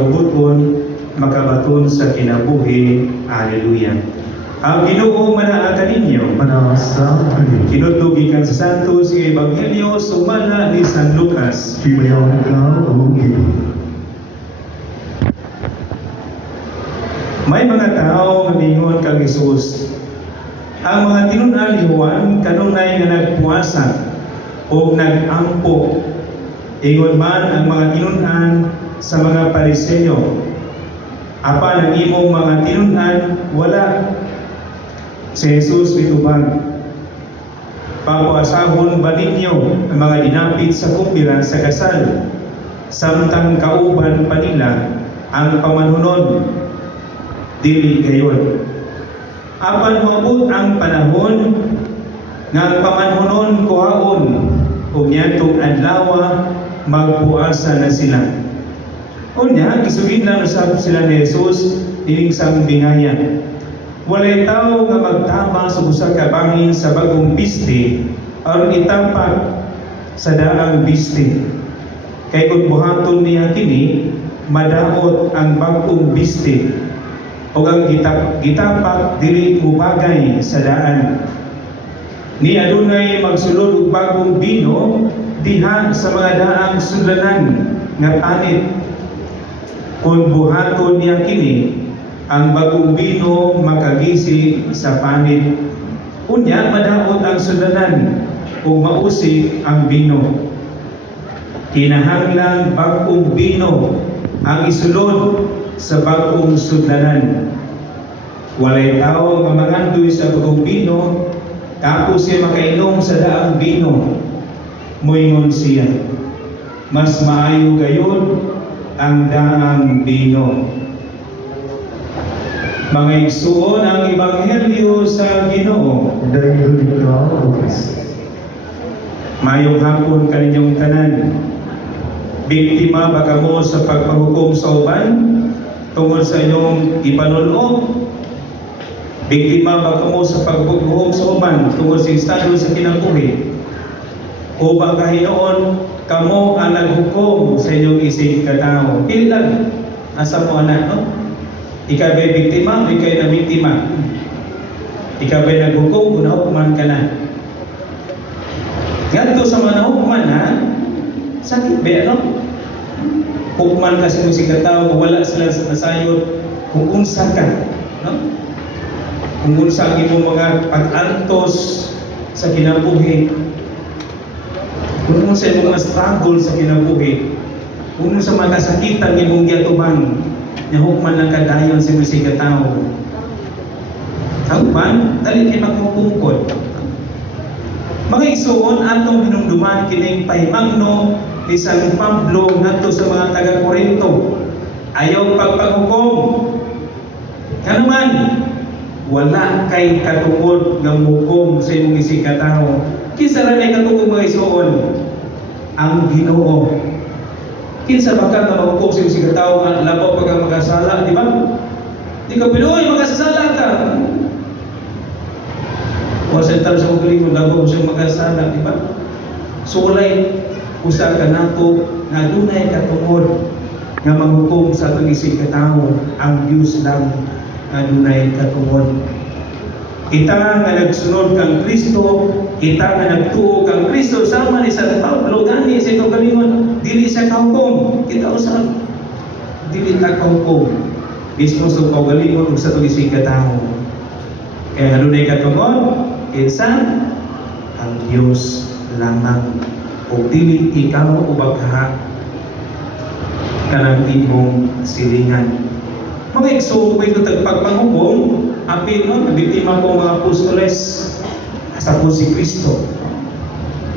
pagbuton makabaton sa kinabuhi. Hallelujah. Ang Ginoo manaaka ninyo. Manasa kanin. Kinutlugikan sa Santos nga Ebanghelyo sumala ni San Lucas. Himayawan ka o Ginoo. May mga tao nga mingon kang Hesus. Ang mga tinun-an ni Juan kanunay nga nagpuasa o nag-ampo. Ingon man ang mga tinun-an sa mga Pariseo. Apan ang imong mga tinun-an wala. Si Jesus mitubag. Papuasahon ba ninyo ang mga dinapit sa kumpira sa kasal, samtang kauban pa nila ang pamanhunon? Dili gayon. Apan maabot ang panahon nga ang pamanhunon kuhaon ug niyadtong adlaw magpuasa na sila. Unya gisugid lang usab sila ni Jesus ining sambingayan. Walay tao nga magtama sa usa ka bangin sa bagong biste aron itampak sa daang biste. Kay kung buhaton niya kini, madaot ang bagong biste o ang gitapak dili mubagay sa daan. Ni adunay magsulod og bagong bino diha sa mga daang sudlanan nga panit. Kung buhaton niya kini, ang bagong bino makagisi sa panit. Unya madaot ang sudlanan ug mausik ang bino. Kinahanglang bagong bino ang isulod sa bagong sudlanan. Walay tao nga mangandoy sa bagong bino tapos siya makainom sa daang bino. Moingon siya, mas maayo gayon ang daang bino. Mga igsuon ang Ebanghelyo sa Ginoo. Dahil ka o Kristo. Mayong hapon kaninyong tanan. Biktima ba kamo sa pagpahukom sa uban tungod sa inyong ipanulo? Biktima ba kamo sa pagpahukom sa uban tungod sa estado sa kinabuhi? O ba kahinoon kamo ang naghukom sa inyong isig katao? Pili lang. Asa mo anak, no? Ikaw ba'y biktima o ikaw'y na biktima? Ikaw ba'y naghukom o nahukuman ka na? Ganto sa mga nahukuman ha? Sakit ba ano? Hukuman ka sa musik katao, wala sila sa nasayod, kung unsa ka. No? Kung unsa ang imong mga pag-antos sa kinabuhi. Kung unsa imong mga struggle sa kinabuhi. Kung unsa mga kasakitan imong giatubang. Nahukman lang kadayon si musik katao. Ang ban, dali kay magpupungkod. Mga igsuon atong hinumduman kining pahimangno ni San Pablo ngadto sa mga taga-Korinto. Ayaw pagpanghukom. Kanuman, wala kay katungod nga mukom sa imong isig katao. Kinsa ra may katungod mga igsuon? Ang Ginoo. Kinsa ba ka na mahukom sa isig katao nga labaw pag ang makasala, di ba? Di ka pinuoy, makasala ka. Wasentar sa magaling labaw siya makasala, di ba? Sulay usa ka nato nga dunay katungod nga manghukom sa atong isig katao. Ang Dios lang nga dunay katungod. Kita nga nagsunod kang Kristo, kita nga nagtuo kang Kristo, sama ni San Pablo gani sa itong kalingon, dili sa kahukom. Kita usab dili ta kahukom. Mismo sa kaugalingon ug sa itong isig katao. Kaya dunay katungod, kinsa ang Dios lamang. O dili ikaw o bagha kanang imong silingan. Mga igsoon ko ito tagpagpanghukom, apil no, nabiktima ko mga apostoles sa po si Kristo.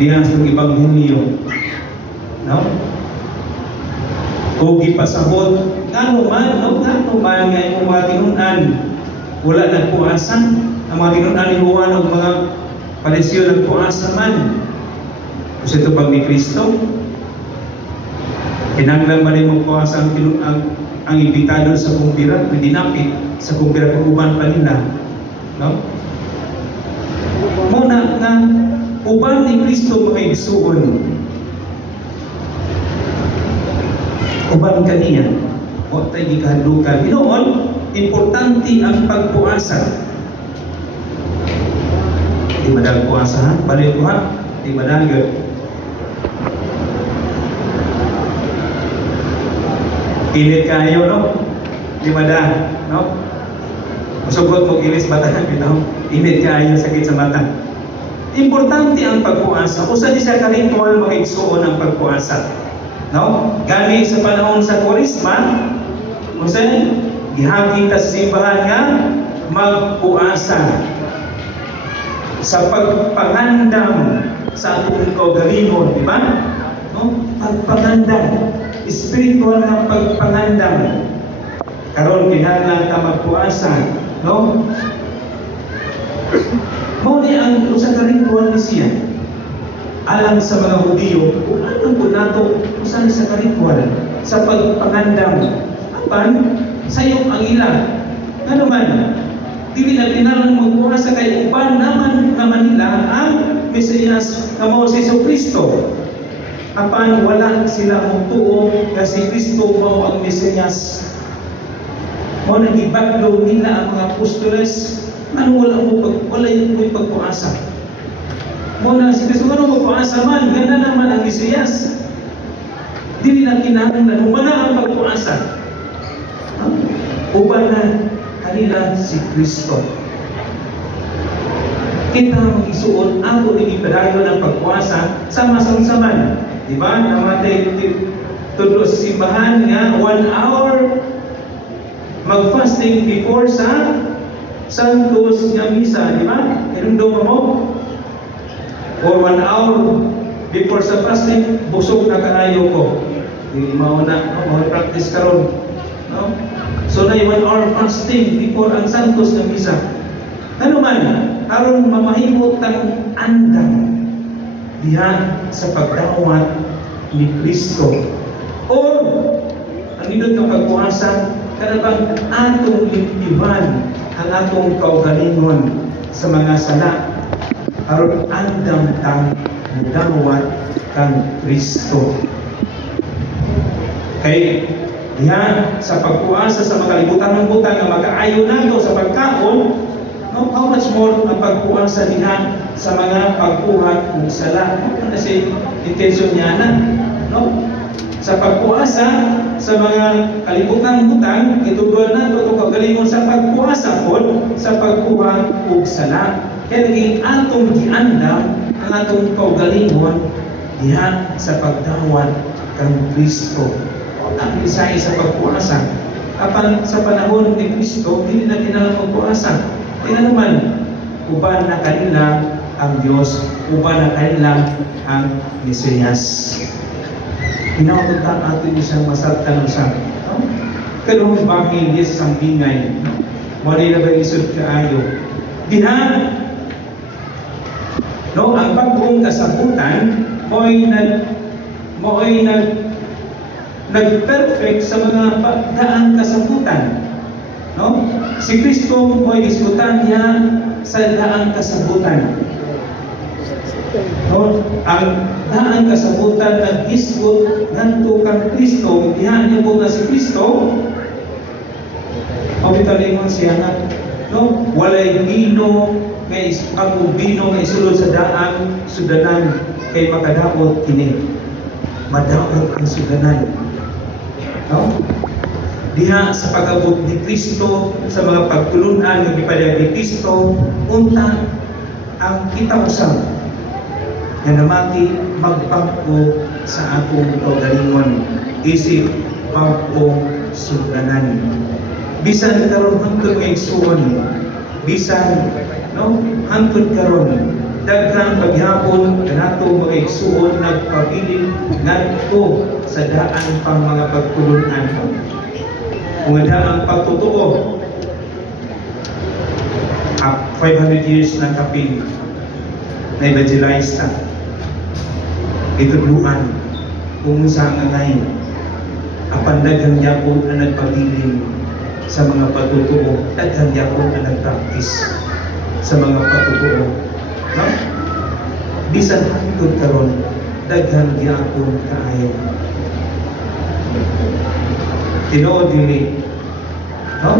Diyan sa Ebanghelyo. No? O gipasabot, ngano man, no? Ngano man nga yung mga tinunan, wala nagpuasan. Ang mga tinunan ni Juan o mga Pariseo nagpuasan man. Kasi ito pag ni Kristo, kinanglan ba rin magpuasa ang imbitado sa kumpira, na dinapit sa kumpira pag-uban pa nila. No? Muna na uban ni Kristo mga igsuon. Uban kaniya. Wa tay gikahadukan. Hinuon, importante ang pagpuasa. Di madal puasa ha? Balik ko ha? Di madal yun. Init kayo, no? Di madal, no? Masugot mo ilis bata, no? Init kayo, sakit sa mata. Importante ang pagpuasa. Usa di siya ka-ritual makigsuon ang pagpuasa. No? Gani sa panahon sa Kwaresma, usa gihapon ta sa simbahan nga magpuasa sa pagpangandam sa atong kaugalingon, di ba? No? Pagpangandam, spiritual na pagpangandam. Karon kinahanglan ta magpuasa, no? Mao ni ang usa ka ritual ni siya. Alang sa mga Hudiyo, kung anong po nato usa sa ka ritual sa pagpangandam. Apan sayop ang ila. Ano man, dili na kinahanglan magpuasa kay uban naman nila ang Mesiyas nga mao si Kristo. Apan wala sila mutuo nga si Kristo mao ang Mesiyas. Mao nang gibagdo nila ang mga apostoles ano wala yung pagpuasa. Mao na si Kristo ano magpuasa man ganda naman ang Mesiyas. Dili na kinahanglan humana ang pagpuasa. Uban na kanila si Kristo. Kita mag-isuon ako din ipadayon ang pagpuasa sama-sama. Di ba? Namatay tudlo sa simbahan nga 1 hour mag-fasting before sa Santos nga misa, di ba? Inundo mo? Or 1 hour before sa fasting, busog na kaayo ko. Di mauna, practice karon. No? So na 1 hour fasting before ang Santos nga misa. Ano man, aron mamahimot ang andam diha sa pagdawat ni Kristo. Or ang nindot ng pagpuasa kanabang atong limpiban ang atong kaugalingon sa mga sala aron andam tang mudawat kang Kristo. Kay diha sa pagpuasa sa mga libutan-libutan nga makaayo nato sa pagkaon, no, how much more ang pagpuasa diha sa mga pagbuhat ng sala. Kasi intention niya na, no? Sa pagpuasa sa mga kalibutan-libutan, itudol na ito kagalingon sa pagpuasa po sa pagbuhat ng sala. Kaya naging atong giandam ang atong kaugalingon diha sa pagdawat kang Kristo. O ang isa sa pagpuasa. Apan sa panahon ni Kristo, hindi na kinahanglan magpuasa. Kaya naman, uban na kanila ang Diyos, uban na kanila ang Mesiyas. Hinawag ta atin isang masabtan sa kanong bakil yes ang bingay. Mali na ba isod kaayo? Diha, no, ang bagong kasabutan mo'y nag-perfect sa mga daang kasabutan. No? Si Kristo mo'y diskutan niya sa daang kasabutan. No? Ang daang kasabutan nag-isgot nganto kang Kristo, diha niya po na si Kristo, mabitalingon siya na, no? Walay bino, ang bino nga isulod sa daang sudanan, kay makadaot kini. Madaot ang sudanan. No? Diha sa pag-abot ni Kristo, sa mga pagtulunan ng ipadayag ni Kristo, unta ang kita usab na namati magpangko sa atong kaugalingon, isip pagko sudanan. Bisan karon hangtod nga igsuon, bisan no hangtod karon daghang paghapon kanato mga igsuon nagpabilin ngadto sa daan pang mga pagtulunan. Mga daang pagtotoo. 500 years ng kapin na evangelize ta. Itudluan kung saan nga ngayon apan daghang yapon ang nagpabilin sa mga pagtotoo, daghang yapon ang nagpractice sa mga pagtotoo. No? Bisan hangtod karon daghang yapon kaayo. Tinuod dili. No?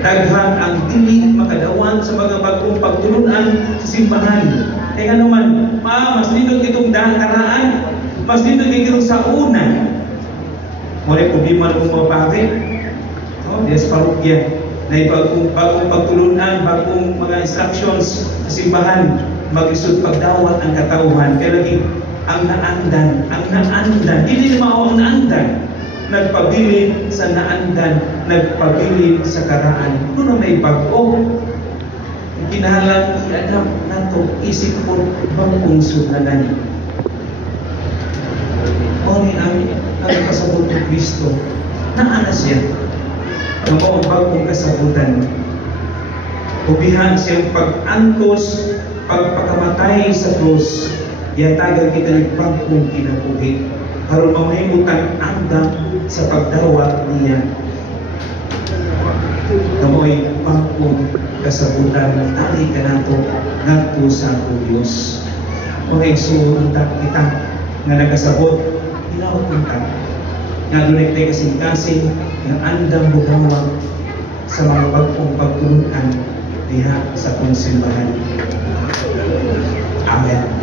Daghan ang dili makadawan sa mga bagong pagtulunan sa simbahan. Kaya naman, mas nindot itong karaan, mas nindot itong sa una. Muli problema ng mga pare, no? Des parokya, na bagong pagtulunan, bagong mga instructions sa simbahan, mag-isod pagdawat ang katauhan. Kaya lagi, ang naandan, hindi mao ang naandan, nagpabilin sa naandan, nagpabilin sa karaan. Kuno may bago, kinahanglan i-adapt nato isip ko bagong sudanan. O ni ang kasabot ng Kristo, naana siya ng mga bagong kasabutan. Ubihan siyang pag-antos, pagpakamatay sa krus, yatagan kita ng bagong kinabuhi. Karon mamahimutang andam sa pagdawat niya. Kamoy bagong kasabutan, tali ka nato ngadto sa Diyos. O igsuunta kita nga nagasabot, ilaw kunta nga dunay tay kasing-kasing nga andam bugawag sa mga bagong pagtulunan diha sa konsimbahan. Amen.